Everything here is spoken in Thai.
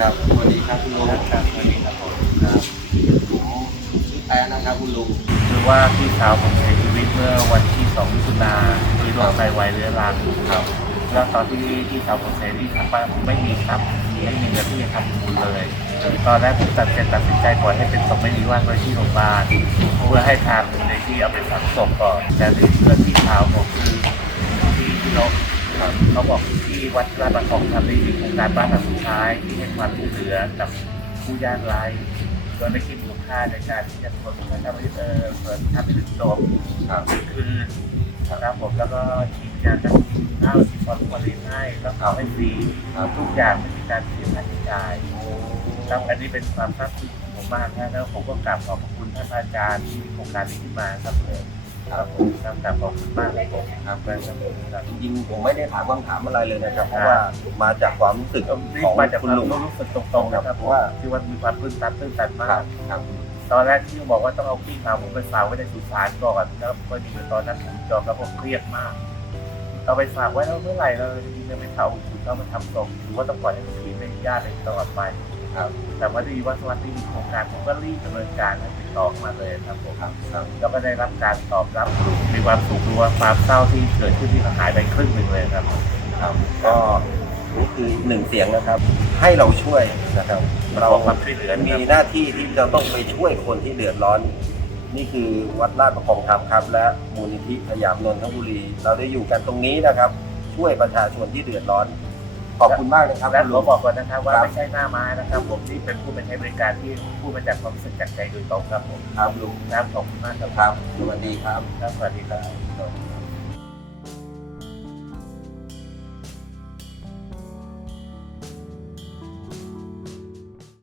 ครับสวัสดีครับคุณลุงครับสวัสดีครับผมครับผมชื่อแป๊ะนะครับคุณลุงคือว่าพี่สาวผมเสียชีวิตเมื่อวันที่2มิถุนาด้วยโรคไตวายเรื้อรังครับ แล้วตอนที่พี่สาวผมเสียที่ทางบ้านผมไม่มีครับไม่มีเงินที่จะทำบุญเลยตอนแรกผมตัดสินตัดสินใจปล่อยให้เป็นศพไม่มีว่างไว้ที่โรงพยาบาลเพื่อให้ทางมูลนิธิเอาไปฝังศพก่อน แต่เพื่อนพี่สาวผมคือพี่พี่นก ครับเขาบอกที่วัดราชประคองทำได้ดีโครงการบ้านหลังสุดท้ายที่ให้ความช่วยเหลือกับผู้ยากไร้โดยไม่คิดมูลค่าในการที่จะทนกับการเออเปิดทำให้ถึงจบครับคืนนะครับผมแล้วก็ทีมงานจะกินข้าวที่ฟอนมาเลยให้แล้วเขาให้ฟรีทุกอย่างไม่มีการเสียค่าใช้จ่ายครับอันนี้เป็นความภาคภูมิใจของผมมากนะแล้วผมก็กราบขอบพระคุณท่านอาจารย์ที่มีโครงการนี้ขึ้นมาครับผม ครับผมครับกราบขอบคุณมากเลยผมครับครับผมครับจริงๆผมไม่ได้ถามคำถามอะไรเลยนะครับ เพราะว่ามาจากความรู้สึกนี่ของมาจากคคุณวามลุงรู้สึกตรงๆนะครับเพราะว่าที่ว่ามีความตื้นตันตื้นตันคมารัก บครับตอนแรกที่บอกว่าต้องเอาพี่สาวผมไปฝากไว้ในสุสานก่อนแล้วพอดีตอนนั้นผมจอมแล้วผมเครียดมากเอาไปฝากไว้แล้วเมื่อไหร่เราจะมีเงินไปเผาถึงเรามาทำศพหรือว่าต้องปล่อยให้มันทิ้งในญาติในตลอดไป ครับ แต่ว่าดีว่าสวัสดีมีโครงการผมก็รีบดำเนินการให้ติดต่อเข้ามาเลยครับผมครับครับแล้วก็ได้รับการตอบรับมีความสุขรู้ว่าความเศร้าที่เกิดขึ้นที่หายไปครึ่งหนึ่งเลยครับครับก็นี่คือหนึ่งเสียงนะครับ ให้เราช่วยนะครับ เราเราความช่วยเหลือนะมีครับหน้าที่ที่จะต้องไปช่วยคนที่เดือดร้อน นี่คือวัดราชประคองธรรมครับ และมูลนิธิพยามนนทบุรี เราได้อยู่กันตรงนี้นะครับ ช่วยประชาชนที่เดือดร้อน ขอบคุณมากนะครับและคุณขลุองบอกก่อนนะครับว่าครับไม่ใช่หน้าไม้นะครับ ผมที่เป็นผู้มาใช้บริการที่พูดมาจากความรู้สึกจากใจโดยตรงครับผมครับลุงครับขอบคุณมากครับ ครับสวัสดีครับ ครับสวัสดีครับ